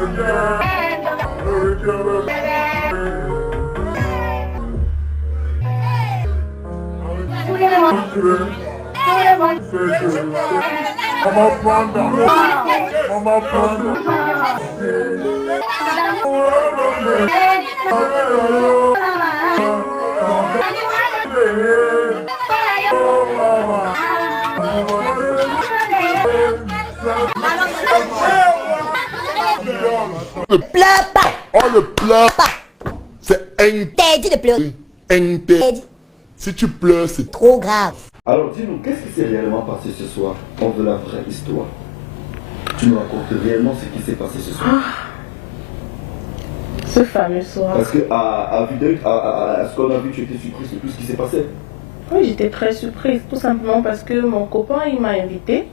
Ne pleure pas. On ne pleure pas. C'est Interdit de pleurer. interdit. Si tu pleures, c'est Trop grave. Alors dis-nous, qu'est-ce qui s'est réellement passé ce soir? On veut la vraie histoire. Tu nous racontes réellement ce qui s'est passé ce soir. Ce fameux soir. Parce que à vue d'œil, à ce qu'on a vu, tu étais surprise de tout ce qui s'est passé. Oui, j'étais très surprise, tout simplement parce que mon copain, il m'a invité.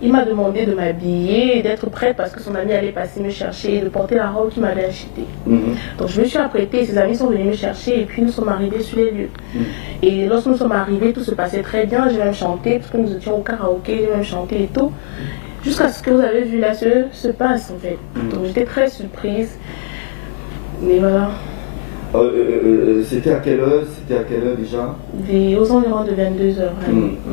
Il m'a demandé de m'habiller, d'être prête parce que son ami allait passer me chercher, de porter la robe qu'il m'avait achetée. Donc je me suis apprêtée, ses amis sont venus me chercher et puis nous sommes arrivés sur les lieux. Et lorsque nous sommes arrivés, tout se passait très bien. J'ai même chanté, parce que nous étions au karaoké, j'ai même chanté et tout. Jusqu'à ce que vous avez vu là se passe en fait. Donc j'étais très surprise. Mais voilà. C'était à quelle heure? C'était à quelle heure déjà? Aux environs de 22h.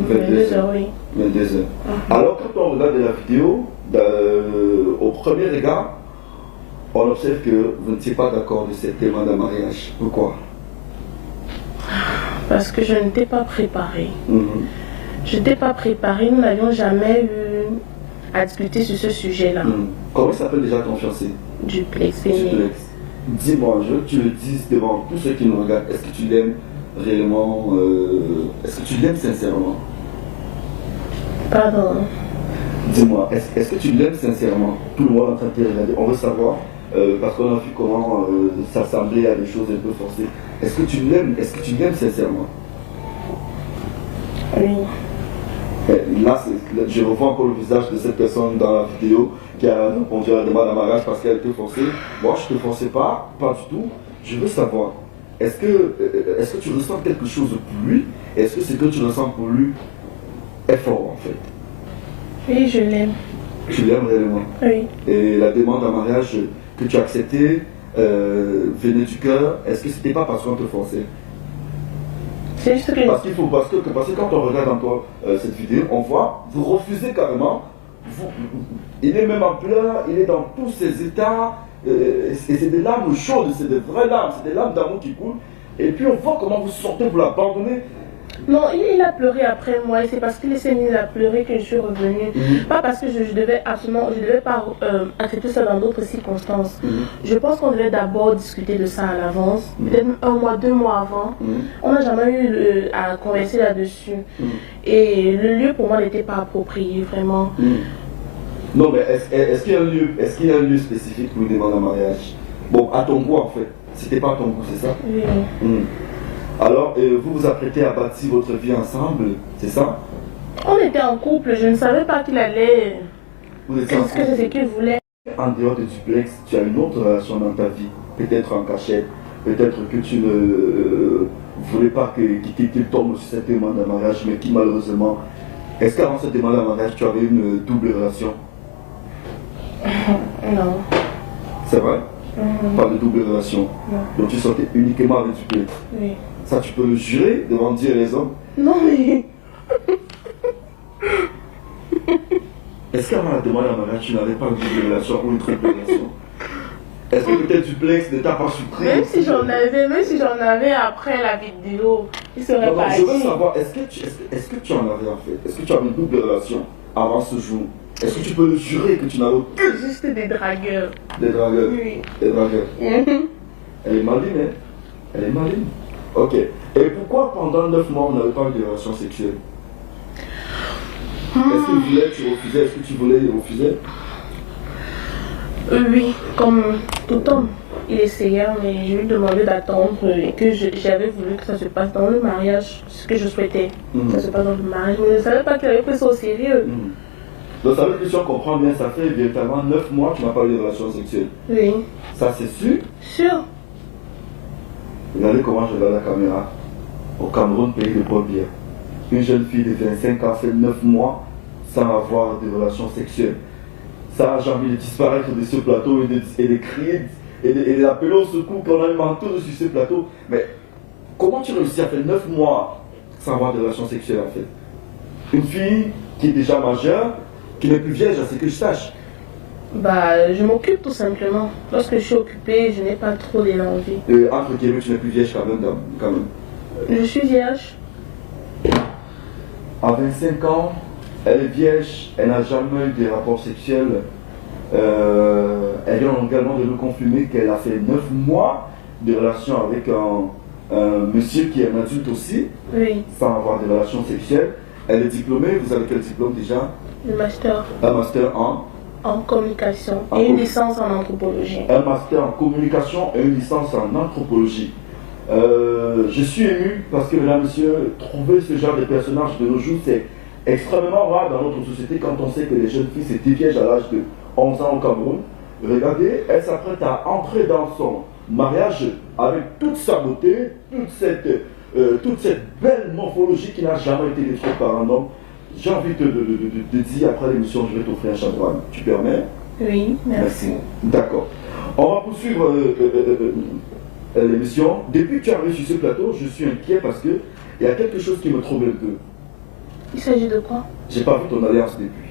22h, oui. 22h. Alors quand on regarde la vidéo, au premier regard, on observe que vous n'étiez pas d'accord de cette demande de mariage. Pourquoi? Parce que je n'étais pas préparée. Je n'étais pas préparée, nous n'avions jamais eu à discuter sur ce sujet-là. Comment s'appelle déjà ton fiancé? Duplex. Duplex. Dis-moi, je veux que tu le dises devant tous ceux qui nous regardent. Est-ce que tu l'aimes réellement? Est-ce que tu l'aimes sincèrement? Pardon. Dis-moi, est-ce que tu l'aimes sincèrement? Tout le monde est en train de te regarder. On veut savoir, parce qu'on a vu comment ça semblait à des choses un peu forcées. Est-ce que tu l'aimes? Est-ce que tu l'aimes sincèrement? Oui. Là, je revois encore le visage de cette personne dans la vidéo qui a répondu à la demande en mariage parce qu'elle était forcée. Moi, je ne te forçais pas, pas du tout. Je veux savoir, est-ce que tu ressens quelque chose pour lui? Est-ce que ce que tu ressens pour lui est fort en fait? Oui, je l'aime. Tu l'aimes réellement? Oui. Et la demande en mariage que tu as acceptée venait du cœur. Est-ce que c'était pas parce qu'on te forçait? C'est juste que... Parce que quand on regarde encore cette vidéo, on voit, vous refusez carrément, il est même en pleurs, il est dans tous ses états, et c'est des larmes chaudes, c'est des vraies larmes, c'est des larmes d'amour qui coulent, et puis on voit comment vous sortez, vous l'abandonnez. Non, il a pleuré après moi et c'est parce qu'il s'est mis à pleurer que je suis revenue. Pas parce que je devais absolument, je ne devais pas accepter ça dans d'autres circonstances. Je pense qu'on devait d'abord discuter de ça à l'avance, peut-être 1 mois, 2 mois avant. On n'a jamais eu à converser là-dessus. Et le lieu pour moi n'était pas approprié, vraiment. Non, mais est-ce qu'il y a un lieu spécifique pour une demande en mariage? Bon, à ton goût en fait. C'était pas à ton goût, c'est ça? Oui. Alors, vous vous apprêtez à bâtir votre vie ensemble, c'est ça? On était en couple, je ne savais pas qu'il allait... Vous étiez en Qu'est-ce que c'est ce qu'il voulait? En dehors de Duplex, tu as une autre relation dans ta vie, peut-être en cachette, peut-être que tu ne voulais pas qu'il tombe sur cette demande de mariage, mais qui malheureusement... Est-ce qu'avant cette demande de mariage, tu avais une double relation? Non. C'est vrai? Pas de double relation? Non. Donc tu sortais uniquement avec Duplex? Oui. Ça, tu peux le jurer devant Dieu et les hommes? Non, mais... Est-ce qu'avant la demande en mariage, tu n'avais pas une double relation ou une triple relation? Est-ce que peut-être Duplex ne t'a pas surpris? Même si j'en avais après la vidéo, il serait Non, pas je veux savoir, est-ce que tu en avais en fait? Est-ce que tu avais une double relation avant ce jour? Est-ce que tu peux le jurer que tu n'avais aucune? Juste des dragueurs. Des dragueurs? Oui. Des dragueurs. Elle est maligne, hein? Elle est maligne. Ok. Et pourquoi pendant 9 mois on n'avait pas eu de relation sexuelle? Est-ce que tu voulais, tu refusais? Est-ce que tu voulais, il refusait? Oui, comme tout homme. Il essayait, mais je lui demandais d'attendre et que j'avais voulu que ça se passe dans le mariage, ce que je souhaitais. Que ça se passe dans le mariage. Mais je ne savais pas qu'il avait pris ça au sérieux. Donc ça veut dire que si on comprend bien, ça fait véritablement 9 mois que tu n'as pas eu de relation sexuelle. Oui. Ça c'est sûr? Sûr. Regardez comment je regarde la caméra. Au Cameroun, pays de bonne bière. Une jeune fille de 25 ans fait 9 mois sans avoir de relation sexuelle. Ça, j'ai envie de disparaître de ce plateau et de crier et d'appeler au secours qu'on a un manteau sur ce plateau. Mais comment tu réussis à faire 9 mois sans avoir de relations sexuelles en fait? Une fille qui est déjà majeure, qui n'est plus vierge à ce que je sache. Bah, je m'occupe tout simplement. Lorsque je suis occupée, je n'ai pas trop l'envie. Entre guillemets, tu n'es plus vierge quand même. Je suis vierge. À 25 ans, elle est vierge, elle n'a jamais eu de rapports sexuels. Elle vient également de nous confirmer qu'elle a fait 9 mois de relation avec un monsieur qui est un adulte aussi, Oui, sans avoir de relations sexuelles. Elle est diplômée, vous avez quel diplôme déjà? le master Un master en communication En et une commu- licence en anthropologie. un master en communication et une licence en anthropologie. Je suis ému parce que, mesdames, messieurs, trouver ce genre de personnage de nos jours, c'est extrêmement rare dans notre société quand on sait que les jeunes filles se déviègent à l'âge de 11 ans au Cameroun. Regardez, elle s'apprête à entrer dans son mariage avec toute sa beauté, toute cette belle morphologie qui n'a jamais été détruite par un homme. J'ai envie de dire après l'émission, je vais t'offrir un chaperon. Tu permets? Oui, merci. D'accord. On va poursuivre l'émission. Depuis que tu arrives sur ce plateau, je suis inquiet parce qu'il y a quelque chose qui me trouble un peu. Il s'agit de quoi? J'ai pas vu ton alliance depuis.